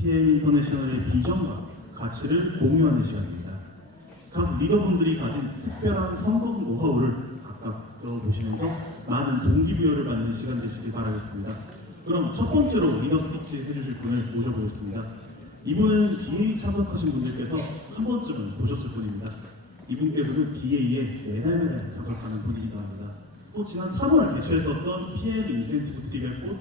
PM 인터내셔널의 비전과 가치를 공유하는 시간입니다. 각 리더분들이 가진 특별한 선거 노하우를 각각 적어보시면서 많은 동기부여를 받는 시간 되시길 바라겠습니다. 그럼 첫 번째로 리더 스피치 해주실 분을 모셔보겠습니다. 이분은 BA 참석하신 분들께서 한 번쯤은 보셨을 분입니다. 이분께서는 BA에 매달 참석하는 분이기도 합니다. 또 지난 3월 개최했었던 PM 인센티브 트립의 꽃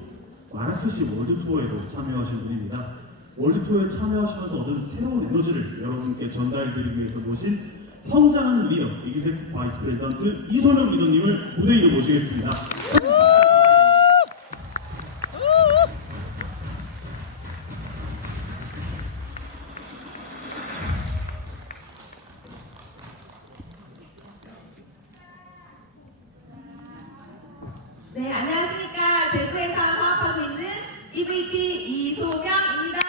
마라케시 월드 투어에도 참여하신 분입니다. 월드 투어에 참여하시면서 얻은 새로운 에너지를 여러분께 전달드리기 위해서 모신 성장하는 리더 이기색 바이스 프레지던트 이선영 리더님을 무대 위로 모시겠습니다. 네, 안녕하십니까. 대구에서 사업하고 있는 EVP 이소경입니다.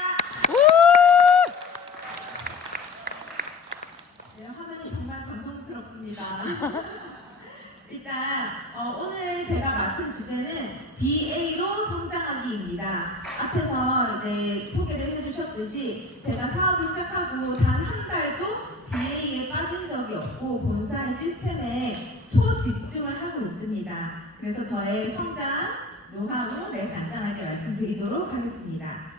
네, 화면이 정말 감동스럽습니다. 일단 오늘 제가 맡은 주제는 BA로 성장하기입니다. 앞에서 이제 소개를 해주셨듯이 제가 사업을 시작하고 단 한 달도 BA에 빠진 적이 없고 본사의 시스템에 초집중을 하고 있습니다. 그래서 저의 성장 노하우를 간단하게 말씀드리도록 하겠습니다.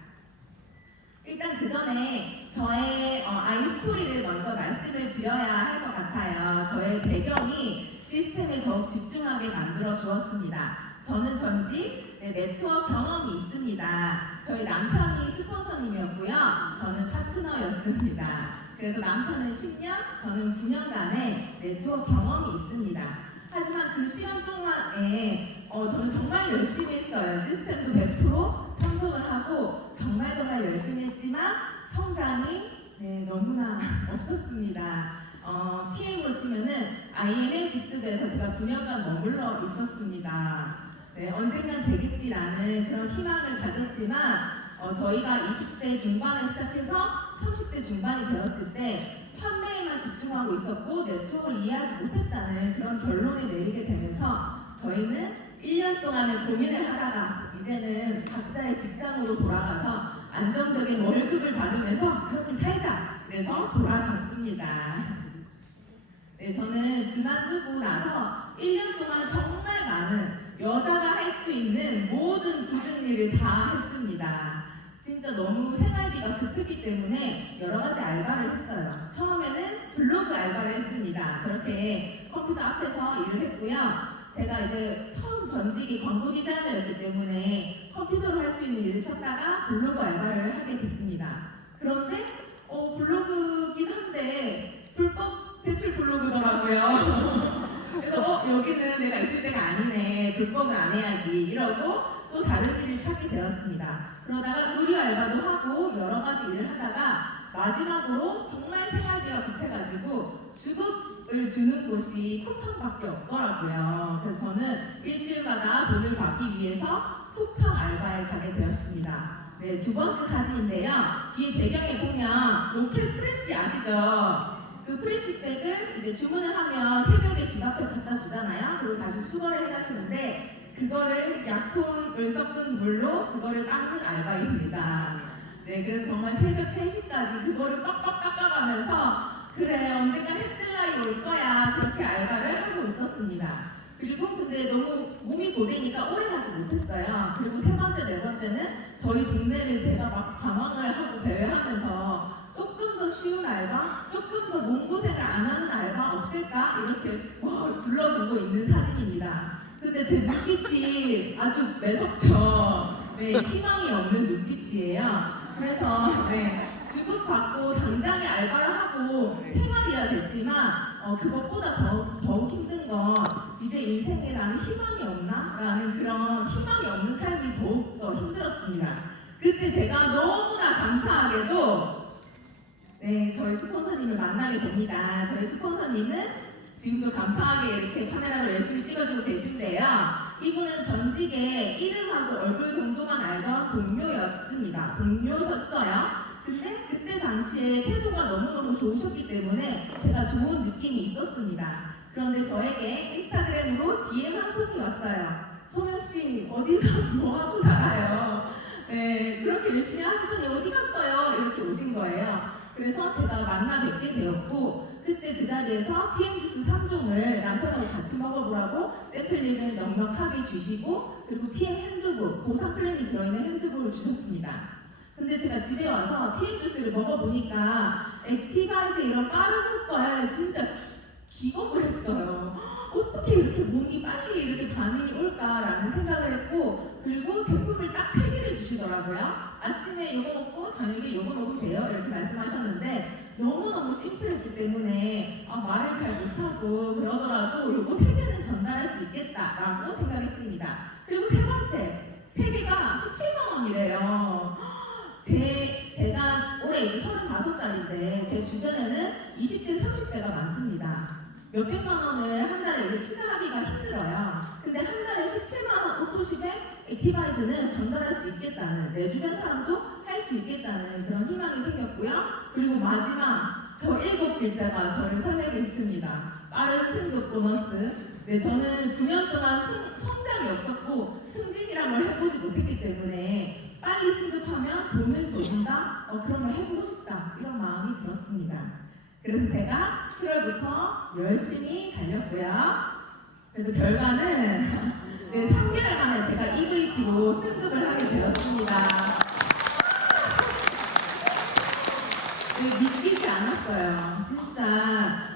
일단 그 전에 저의 아이스토리를 먼저 말씀을 드려야 할 것 같아요. 저의 배경이 시스템에 더욱 집중하게 만들어 주었습니다. 저는 전직 네트워크 경험이 있습니다. 저희 남편이 스폰서님이었고요. 저는 파트너였습니다. 그래서 남편은 10년, 저는 9년간의 네트워크 경험이 있습니다. 하지만 그 시간 동안에 저는 정말 열심히 했어요. 시스템도 100% 참석을 하고 정말 열심히 했지만 성장이 너무나 없었습니다. PM으로 치면은 IMM 뒷급에서 제가 9년간 머물러 있었습니다. 네, 언젠간 되겠지라는 그런 희망을 가졌지만 저희가 20대 중반에 시작해서 30대 중반이 되었을 때 판매에만 집중하고 있었고 네트워크를 이해하지 못했다는 그런 결론을 내리게 되면서 저희는 1년 동안은 고민을 하다가 이제는 각자의 직장으로 돌아가서 안정적인 월급을 받으면서 그렇게 살자 그래서 돌아갔습니다. 네, 저는 그만두고 나서 1년 동안 정말 많은 여자가 할 수 있는 모든 굳은 일을 다 했습니다. 진짜 너무 생활비가 급했기 때문에 여러 가지 알바를 했어요. 처음에는 블로그 알바를 했습니다. 저렇게 컴퓨터 앞에서 일을 했고요. 제가 이제 처음 전직이 광고 디자이너였기 때문에 컴퓨터로 할 수 있는 일을 찾다가 블로그 알바를 하게 됐습니다. 그런데 블로그긴 한데 불법 대출 블로그더라고요. 그래서 여기는 내가 있을 때가 아니네. 불법은 안 해야지 이러고 또 다른 일을 찾게 되었습니다. 그러다가 의류 알바도 하고 여러 가지 일을 하다가 마지막으로 정말 생활비가 급해가지고 주급을 주는 곳이 쿠팡밖에 없더라고요. 그래서 저는 일주일마다 돈을 받기 위해서 쿠팡 알바에 가게 되었습니다. 네, 두 번째 사진인데요. 뒤에 배경에 보면 로켓 프레쉬 아시죠? 그 프레쉬백을 이제 주문을 하면 새벽에 집 앞에 갖다 주잖아요. 그리고 다시 수거를 해가시는데 그거를 약통을 섞은 물로 그거를 닦는 알바입니다. 네, 그래서 정말 새벽 3시까지 그거를 빡빡 닦아가면서 그래 언젠가 해 뜰 날이 올 거야 그렇게 알바를 하고 있었습니다. 그리고 근데 너무 몸이 고되니까 오래 하지 못했어요. 그리고 세 번째, 네 번째는 저희 동네를 제가 막 방황을 하고 대회하면서 조금 더 쉬운 알바, 조금 더 몸고생을 안 하는 알바 없을까? 이렇게 둘러보고 있는 사진입니다. 근데 제 눈빛이 아주 매섭죠. 네, 희망이 없는 눈빛이에요. 그래서 네, 주급받고 당장에 알바를 하고 생활이야 됐지만 그것보다 더욱 힘든 건 이제 인생이라는 희망이 없나? 라는 그런 희망이 없는 삶이 더욱 더 힘들었습니다. 그때 제가 너무나 감사하게도 네, 저희 스폰서님을 만나게 됩니다. 저희 스폰서님은 지금도 감사하게 이렇게 카메라로 열심히 찍어주고 계신데요. 이분은 전직에 이름하고 얼굴 정도만 알던 동료셨어요. 근데 그때 당시에 태도가 너무너무 좋으셨기 때문에 제가 좋은 느낌이 있었습니다. 그런데 저에게 인스타그램으로 DM 한 통이 왔어요. 소명씨 어디서 뭐하고 살아요? 네, 그렇게 열심히 하시더니 어디 갔어요? 그래서 제가 만나 뵙게 되었고 그때 그 자리에서 PM 주스 3종을 남편하고 같이 먹어보라고 샘플링을 넉넉하게 주시고 그리고 PM 핸드북, 보상 플랜이 들어있는 핸드북을 주셨습니다. 근데 제가 집에 와서 PM 주스를 먹어보니까 액티바이즈 이런 빠른 효과에 진짜 기겁을 했어요. 어떻게 이렇게 몸이 빨리 이렇게 반응이 올까라는 생각을 했고 그리고 제품을 딱 3개를 주시더라고요. 아침에 이거 먹고 저녁에 이거 먹으면 돼요 이렇게 말씀하셨는데 너무너무 심플했기 때문에 말을 잘 못하고 그러더라도 이거 3개는 전달할 수 있겠다라고 생각했습니다. 그리고 세 번째 3개가 17만 원이래요. 제가 올해 이제 35살인데 제 주변에는 20대, 30대가 많습니다. 몇백만 원을 한 달에 이렇게 투자하기가 힘들어요. 근데 한 달에 17만 원 오토십에 액티바이즈는 전달할 수 있겠다는 내 주변 사람도 할 수 있겠다는 그런 희망이 생겼고요. 그리고 마지막 저 7글자가 저를 설레게 했습니다. 빠른 승급 보너스. 네, 저는 9년 동안 성장이 없었고 승진이란 걸 해보지 못했기 때문에 빨리 승급하면 돈을 더 준다? 그러면 해보고 싶다. 이런 마음이 들었습니다. 그래서 제가 7월부터 열심히 달렸고요. 그래서 결과는 네, 3개월 만에 제가 EVP로 승급을 하게 되었습니다. 네, 믿기지 않았어요. 진짜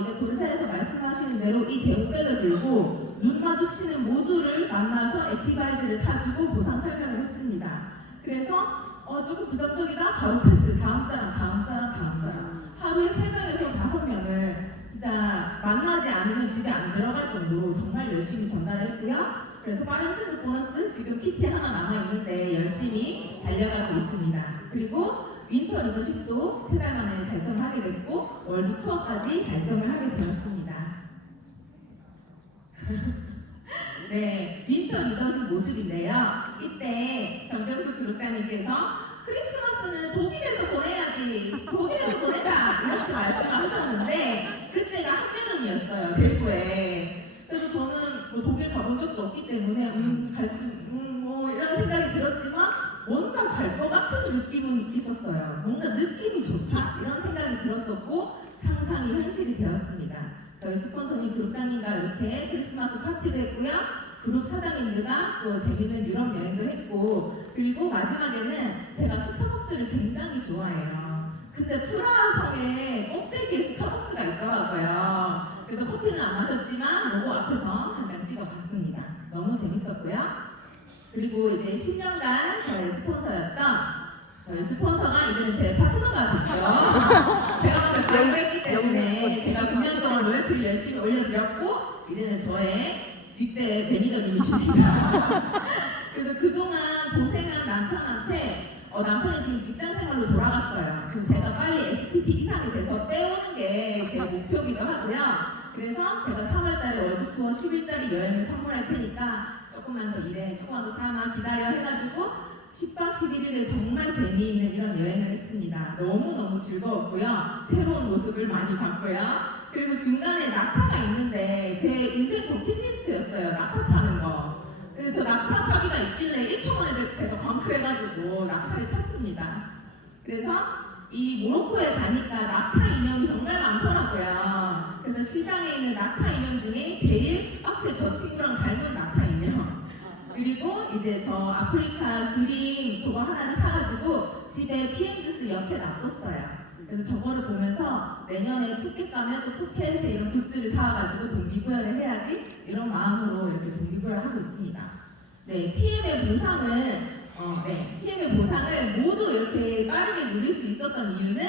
이제 본사에서 말씀하시는 대로 이 대우백을 들고 눈 마주치는 모두를 만나서 액티바이즈를 타주고 보상 설명을 했습니다. 그래서 조금 부정적이다? 바로 패스. 다음 사람. 하루에 3명에서 5명을 진짜 만나지 않으면 집에 안 들어갈 정도로 정말 열심히 전달했고요. 그래서 빠른 승급 보너스 지금 PT 하나 남아있는데 열심히 달려가고 있습니다. 그리고 윈터 리더십도 3달 만에 달성을 하게 됐고 월드 투어까지 달성을 하게 되었습니다. 네, 윈터 리더십 모습인데요. 이때 정병수 그룹장님께서 크리스마스는 독일에서 보내야지, 독일에서 보내자 이렇게 말씀을 하셨는데 그때가 한여름이었어요, 대구에. 그래서 저는 뭐 독일 가본 적도 없기 때문에 뭐 이런 생각이 들었지만 뭔가 갈 것 같은 느낌은 있었어요. 뭔가 느낌이 좋다 이런 생각이 들었었고 상상이 현실이 되었습니다. 저희 스폰서님 그룹장님과 이렇게 크리스마스 파티도 했고요. 그룹 사장님들과 또 재밌는 유럽 여행도 했고 그리고 마지막에는 제가 스타벅스를 굉장히 좋아해요. 근데 프라하 성에 꼭대기에 스타벅스가 있더라고요. 그래서 커피는 안 마셨지만 로고 앞에서 한 장 찍어봤습니다. 너무 재밌었고요. 그리고 이제 10년간 저희 스폰서가 이제는 제 파트너가 됐죠. 제가 먼저 가입을 했기 때문에 제가 9년 동안 로열티를 열심히 올려드렸고 이제는 저의 직대 매니저님이십니다. 그래서 그동안 고생한 남편한테 남편이 지금 직장생활로 돌아갔어요. 그래서 제가 빨리 SPT 이상이 돼서 빼오는 게 제 목표이기도 하고요. 그래서 제가 3월달에 월드투어 10일짜리 여행을 선물할 테니까 조금만 더 일해, 조금만 더 참아 기다려 해가지고 10박 11일에 정말 재미있는 이런 여행을 했습니다. 너무너무 즐거웠고요. 새로운 모습을 많이 봤고요. 그리고 중간에 낙타가 있는데 제 인생 버킷리스트였어요. 낙타 타는 거. 그래서 저 낙타 타기가 있길래 1초 만에 제가 광크해가지고 낙타를 탔습니다. 그래서 이 모로코에 가니까 낙타 인형이 정말 많더라고요. 그래서 시장에 있는 낙타 인형 중에 제일 앞에 저 친구랑 닮은 낙타 인형. 그리고 이제 저 아프리카 그림 저거 하나를 사가지고 집에 PM 주스 옆에 놔뒀어요. 그래서 저거를 보면서 내년에 푸켓 가면 또 푸켓에 이런 굿즈를 사와가지고 동기부여를 해야지 이런 마음으로 이렇게 동기부여를 하고 있습니다. 네, PM의 보상을 모두 이렇게 빠르게 누릴 수 있었던 이유는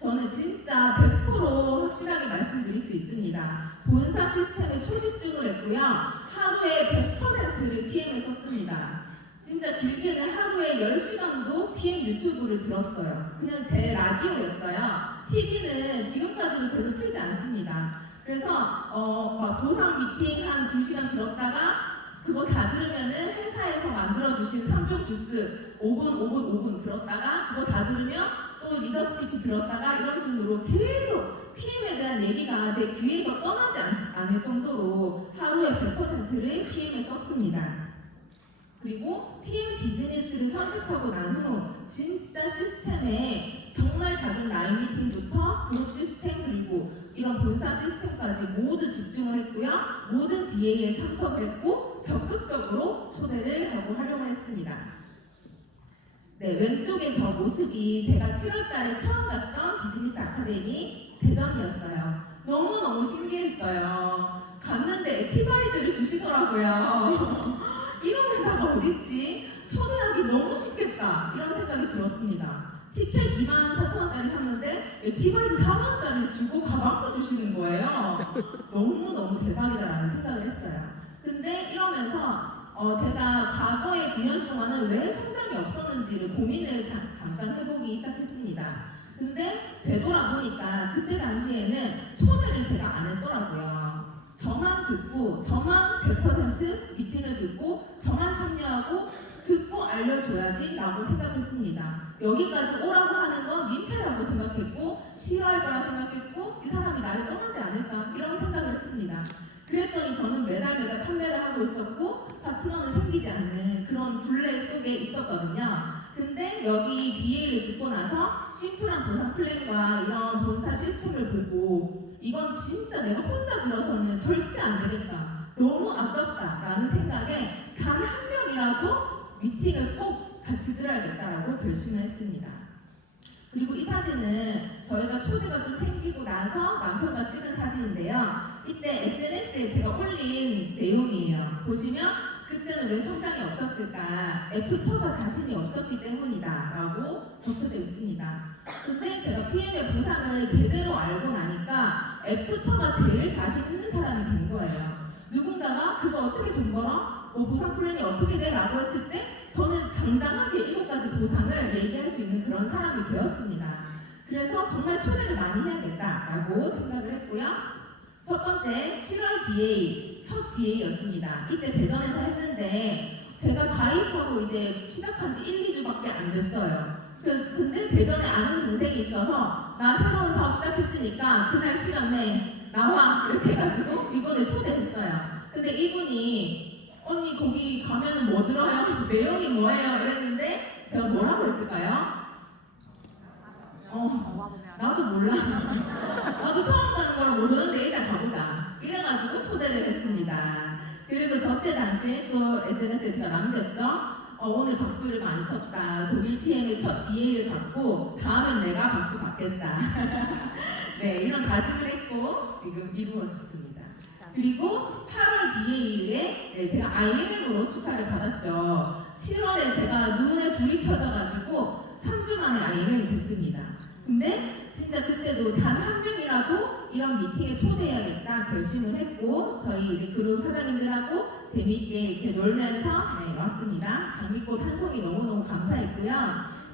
저는 진짜 100% 확실하게 말씀드릴 수 있습니다. 본사 시스템에 초집중을 했고요. 하루에 100%를 PM에 썼습니다. 진짜 길게는 하루에 10시간도 PM 유튜브를 들었어요. 그냥 제 라디오였어요. TV는 지금까지도 별로 틀지 않습니다. 그래서 막 보상 미팅 한 2시간 들었다가 그거 다 들으면은 회사에서 만들어주신 3종 주스 5분 들었다가 그거 다 들으면 또 리더 스피치 들었다가 이런 식으로 계속 PM에 대한 얘기가 제 귀에서 떠나지 않을 정도로 하루에 100%를 PM에 썼습니다. 그리고 PM 비즈니스를 선택하고 난 후 진짜 시스템에 정말 작은 라인 미팅부터 그룹 시스템 그리고 이런 본사 시스템까지 모두 집중을 했고요. 모든 BA에 참석을 했고 적극적으로 초대를 하고 활용을 했습니다. 네, 왼쪽에 저 모습이 제가 7월달에 처음 갔던 비즈니스 아카데미 대전이었어요. 너무너무 신기했어요. 갔는데 액티바이즈를 주시더라고요. 이런 회사가 어딨지? 초대하기 너무 쉽겠다 이런 생각이 들었습니다. 티켓 24,000원짜리 샀는데 액티바이즈 4만원짜리를 주고 가방도 주시는 거예요. 너무너무 대박이다라는 생각을 했어요. 근데 이러면서 제가 과거에 9년 동안은 왜 성장이 없었는지를 고민을 잠깐 해보기 시작했습니다. 근데 되돌아보니까 그때 당시에는 초대를 제가 안 했더라고요. 저만 듣고 저만 100% 미팅을 듣고 저만 참여하고 듣고 알려줘야지 라고 생각했습니다. 여기까지 오라고 하는 건 민폐라고 생각했고 싫어할 거라 생각했고 이 사람이 나를 떠나지 않을까 이런 생각을 했습니다. 그랬더니 저는 매달 판매를 하고 있었고 파트너는 생기지 않는 그런 굴레 속에 있었거든요. 근데 여기 BA를 듣고 나서 심플한 보상 플랜과 이런 본사 시스템을 보고 이건 진짜 내가 혼자 들어서는 절대 안 되겠다. 너무 아깝다라는 생각에 단 한 명이라도 미팅을 꼭 같이 들어야겠다라고 결심을 했습니다. 그리고 이 사진은 저희가 초대가 좀 생기고 나서 남편과 찍은 사진인데요. 이때 SNS에 제가 올린 내용이에요. 보시면 그때는 왜 성장이 없었을까? 애프터가 자신이 없었기 때문이다 라고 적혀져 있습니다. 근데 제가 PM의 보상을 제대로 알고 나니까 애프터가 제일 자신 있는 사람이 된 거예요. 누군가가 그거 어떻게 돈 벌어? 보상 플랜이 어떻게 돼? 라고 했을 때 저는 당당하게 7가지 보상을 얘기할 수 있는 그런 사람이 되었습니다. 그래서 정말 초대를 많이 해야겠다라고 생각을 했고요. 첫 번째 7월 BA, 첫 BA였습니다. 이때 대전에서 했는데 제가 가입하고 이제 시작한 지 1, 2주밖에 안 됐어요. 근데 대전에 아는 동생이 있어서 나 새로운 사업 시작했으니까 그날 시간에 나와 이렇게 해가지고 이번에 초대했어요. 근데 이분이 언니 거기 가면은 뭐 들어요? 내용이 뭐예요? 이랬는데 제가 뭐라고 했을까요? 나도 몰라. 나도 처음 가는 걸 모르는데 일단 가보자. 이래가지고 초대를 했습니다. 그리고 저때 당시에 또 SNS에 제가 남겼죠. 오늘 박수를 많이 쳤다. 독일 PM의 첫 BA를 갖고 다음엔 내가 박수 받겠다. 네, 이런 다짐을 했고 지금 이루어졌습니다. 그리고 8월 BA에 제가 IMM으로 축하를 받았죠. 7월에 제가 눈에 불이 켜져가지고 3주 만에 IMM이 됐습니다. 근데 진짜 그때도 단 한 명이라도 이런 미팅에 초대해야겠다 결심을 했고 저희 이제 그룹 사장님들하고 재미있게 이렇게 놀면서 왔습니다. 장미꽃 한 송이 너무너무 감사했고요.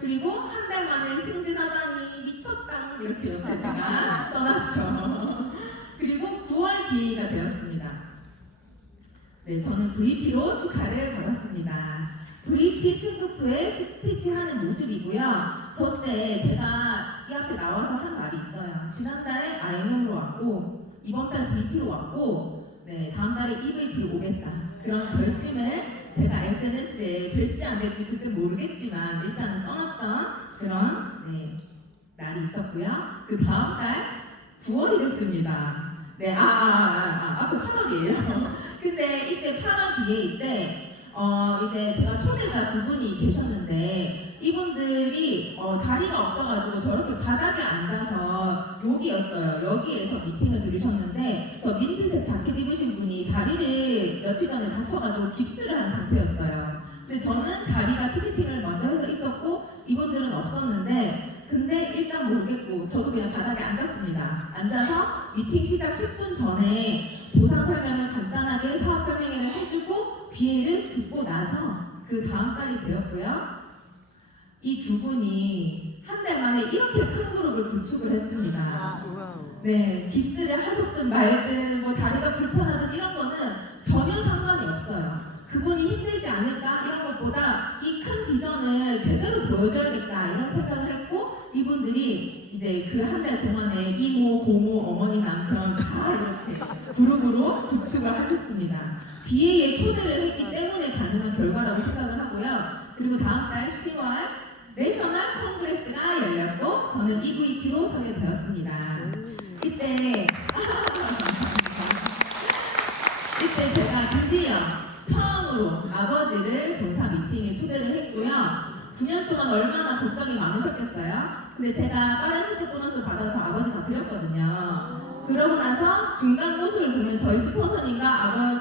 그리고 한 달 만에 승진하다니 미쳤다 이렇게 제가 써놨죠. 그리고 9월 BA가 되었습니다. 네, 저는 VP로 축하를 받았습니다. VP 승급부에 스피치하는 모습이고요. 저 때 제가 이 앞에 나와서 한 말이 있어요. 지난달에 IMM으로 왔고 이번 달 VP로 왔고 네, 다음 달에 EVP로 오겠다. 그런 결심을 제가 SNS에 될지 안 될지 그때 모르겠지만 일단은 써놨던 그런 날이 있었고요. 그 다음 달 9월이 됐습니다. 네, 또 8월이에요. 근데 이때 8월 BA 때 이제 제가 초대자 2분이 계셨는데 이분들이 자리가 없어가지고 저렇게 바닥에 앉아서 여기였어요. 여기에서 미팅을 들으셨는데 저 민트색 자켓 입으신 분이 다리를 며칠 전에 다쳐가지고 깁스를 한 상태였어요. 근데 저는 자리가 티켓팅을 먼저 해서 있었고 이분들은 없었는데 근데 일단 모르겠고 저도 그냥 바닥에 앉았습니다. 앉아서 미팅 시작 10분 전에 보상 설명을 간단하게 사업 설명회를 해주고 BA를 듣고 나서 그 다음 달이 되었고요. 이 2분이 한 달 만에 이렇게 큰 그룹을 구축을 했습니다. 네, 깁스를 하셨든 말든 뭐 다리가 불편하든 이런 거는 전혀 상관이 없어요. 그분이 힘들지 않을까 이런 것보다 이 큰 비전을 제대로 보여줘야겠다 이런 생각을 했고 이분들이 이제 그 한 달 동안에 이모, 고모, 어머니, 남편 다 이렇게 그룹으로 구축을 하셨습니다. BA에 초대를 했기 때문에 가능한 결과라고 생각을 그리고 다음 달 10월 내셔널 콩그레스가 열렸고 저는 EVP로 서게 되었습니다. 이때 제가 드디어 처음으로 아버지를 본사 미팅에 초대를 했고요. 9년 동안 얼마나 걱정이 많으셨겠어요? 근데 제가 빠른 스급 보너스 받아서 아버지 다 드렸거든요. 그러고 나서 중간 모습을 보면 저희 스폰서님과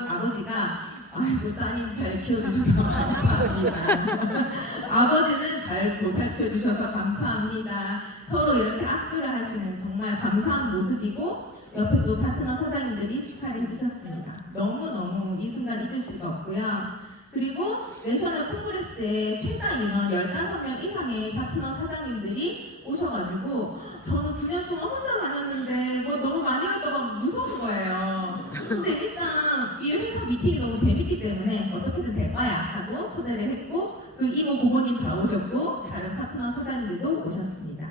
아버지가 아이고 따님 잘 키워주셔서 감사합니다. 아버지는 잘 보살펴주셔서 감사합니다. 서로 이렇게 악수를 하시는 정말 감사한 모습이고 옆에 또 파트너 사장님들이 축하를 해주셨습니다. 너무너무 이 순간 잊을 수가 없고요. 그리고 내셔널 콩그레스에 최다 인원 15명 이상의 파트너 사장님들이 오셔가지고 저는 9년 동안 혼자 다녔는데 뭐 너무 많이 갈까봐 무서운 거예요. 근데 일단 이 회사 미팅이 너무 재밌기 때문에 어떻게든 될 거야 하고 초대를 했고 그 이모 고모님 다 오셨고 다른 파트너 사장님들도 오셨습니다.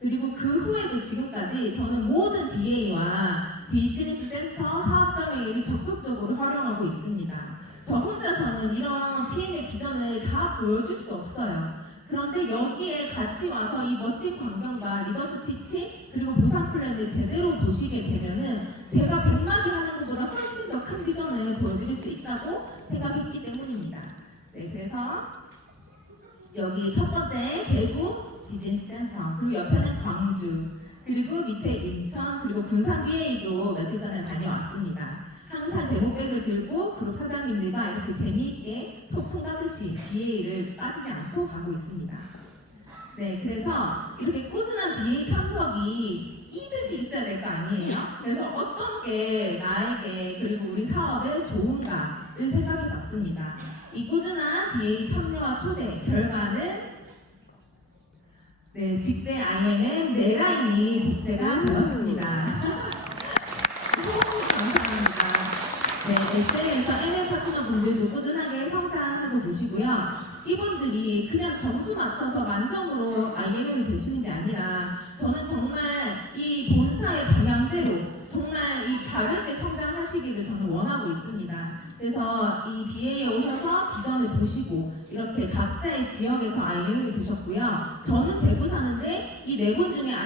그리고 그 후에도 지금까지 저는 모든 BA와 비즈니스 센터 사업자회의를 적극적으로 활용하고 있습니다. 저 혼자서는 이런 PM의 비전을 다 보여줄 수 없어요. 그런데 여기에 같이 와서 이 멋진 광경과 리더 스피치 그리고 보상 플랜을 제대로 보시게 되면은 제가 100마디 하는 것보다 훨씬 더 큰 비전을 보여드릴 수 있다고 생각했기 때문입니다. 네, 그래서 여기 첫 번째 대구 비즈니스 센터 그리고 옆에는 광주 그리고 밑에 인천 그리고 군산 BA도 며칠 전에 다녀왔습니다. 항상 데모백을 들고 그룹 사장님들과 이렇게 재미있게 소풍 가듯이 BA를 빠지지 않고 가고 있습니다. 네, 그래서 이렇게 꾸준한 BA 참석이 이득이 있어야 될 거 아니에요? 그래서 어떤 게 나에게 그리고 우리 사업에 좋은가를 생각해 봤습니다. 이 꾸준한 BA 참여와 초대 결과는 네, 직대 IMM 4라인이 복제가 되었습니다. 감사합니다. 네, SM에서 MM 파트너 분들도 꾸준하게 성장하고 계시고요. 이분들이 그냥 점수 맞춰서 만점으로 IMM이 되시는 게 아니라 저는 정말 이 본사의 방향대로 정말 이 다르게 성장하시기를 저는 원하고 있습니다. 그래서 이 BA에 오셔서 비전을 보시고 이렇게 각자의 지역에서 IMM이 되셨고요. 저는 대구 사는데 이 4분 중에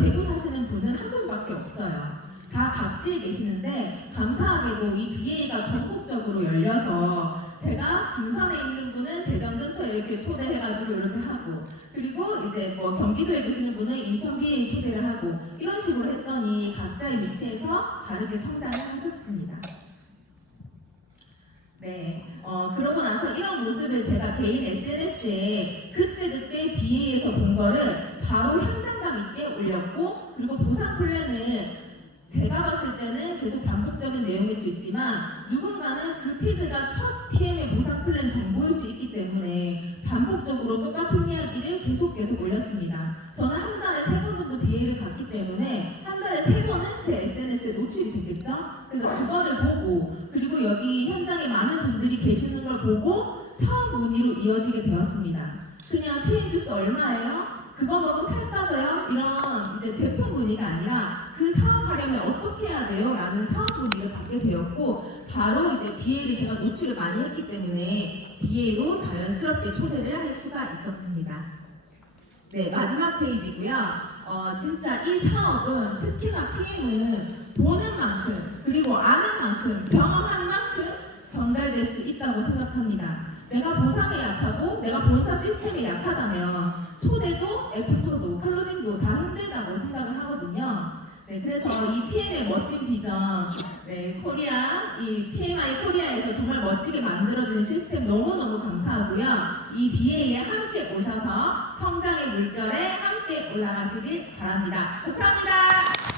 대구 사시는 분은 한 분밖에 없어요. 다 각지에 계시는데 감사하게도 이 BA가 전국적으로 열려서 제가 군산에 있는 분은 대전 근처에 이렇게 초대해가지고 이렇게 하고 그리고 이제 뭐 경기도에 계시는 분은 인천 BA 초대를 하고 이런 식으로 했더니 각자의 위치에서 다르게 성장을 하셨습니다. 네, 그러고 나서 이런 모습을 제가 개인 SNS에 그때 BA에서 본 거를 바로 현장감 있게 올렸고 그리고 보상 플랜을 제가 봤을 때는 계속 반복적인 내용일 수 있지만 누군가는 그 피드가 첫 PM의 보상 플랜 정보일 수 있기 때문에 반복적으로 똑같은 이야기를 계속 올렸습니다. 저는 한 달에 3번 정도 BA를 갔기 때문에 한 달에 3번은 제 SNS에 노출이 되겠죠? 그래서 그거를 보고 그리고 여기 현장에 많은 분들이 계시는 걸 보고 사업 문의로 이어지게 되었습니다. 그냥 PM 주스 얼마예요? 그거 먹으면 살 빠져요? 이런 이제 제품 문의가 아니라 그 사업하려면 어떻게 해야 돼요? 라는 사업 문의를 받게 되었고 바로 이제 BA를 제가 노출을 많이 했기 때문에 BA로 자연스럽게 초대를 할 수가 있었습니다. 네, 마지막 페이지고요. 진짜 이 사업은 특히나 PM은 보는 만큼 그리고 아는 만큼 경험한 만큼 전달될 수 있다고 생각합니다. 내가 보상에 약하고 내가 본사 시스템에 약하다면 초대도 애프터도 클로징도 다 힘들다고 생각을 하거든요. 네, 그래서 이 PM의 멋진 비전, 네, 이 PMI 코리아에서 정말 멋지게 만들어준 시스템 너무너무 감사하고요. 이 BA에 함께 오셔서 성장의 물결에 함께 올라가시길 바랍니다. 감사합니다.